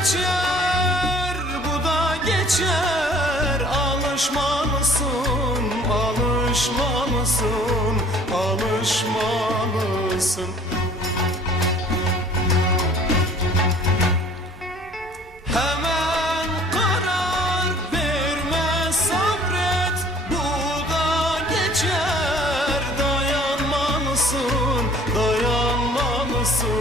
geçer, bu da geçer. Alışmalısın, alışmalısın, alışmalısın Hemen karar verme sabret Bu da geçer. Dayanmalısın, dayanmalısın,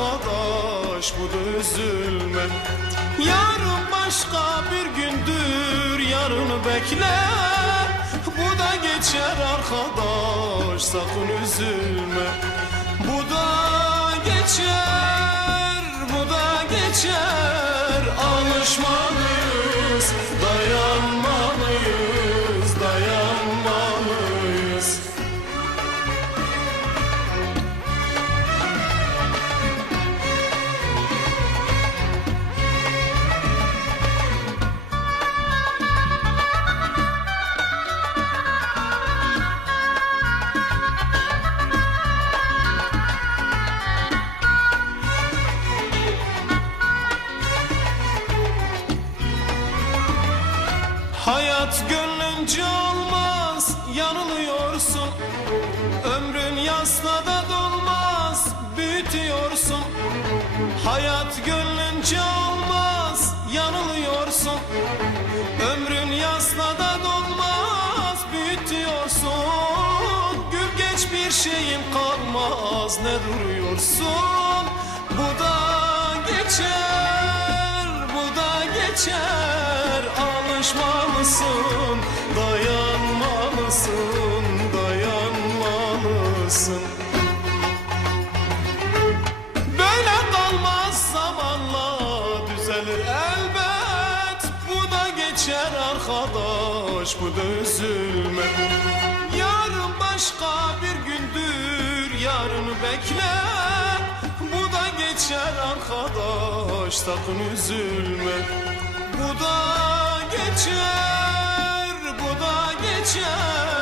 arkadaş bu da üzülme. Yarın başka bir gündür yarını bekle. Bu da geçer arkadaş sakın üzülme Hayat gönlünce olmaz yanılıyorsun. Ömrün yasla da dolmaz büyütüyorsun. Hayat gönlünce olmaz yanılıyorsun. Ömrün yasla da dolmaz büyütüyorsun. Gül geç bir şeyim kalmaz ne duruyorsun Alışmalısın dayanmalısın dayanmalısın Böyle kalmaz zamanla düzelir elbet. Bu da geçer arkadaş bu da üzülme. Yarın başka bir gündür yarını bekle. Bu da geçer arkadaş sakın üzülme. Bu da geçer geçer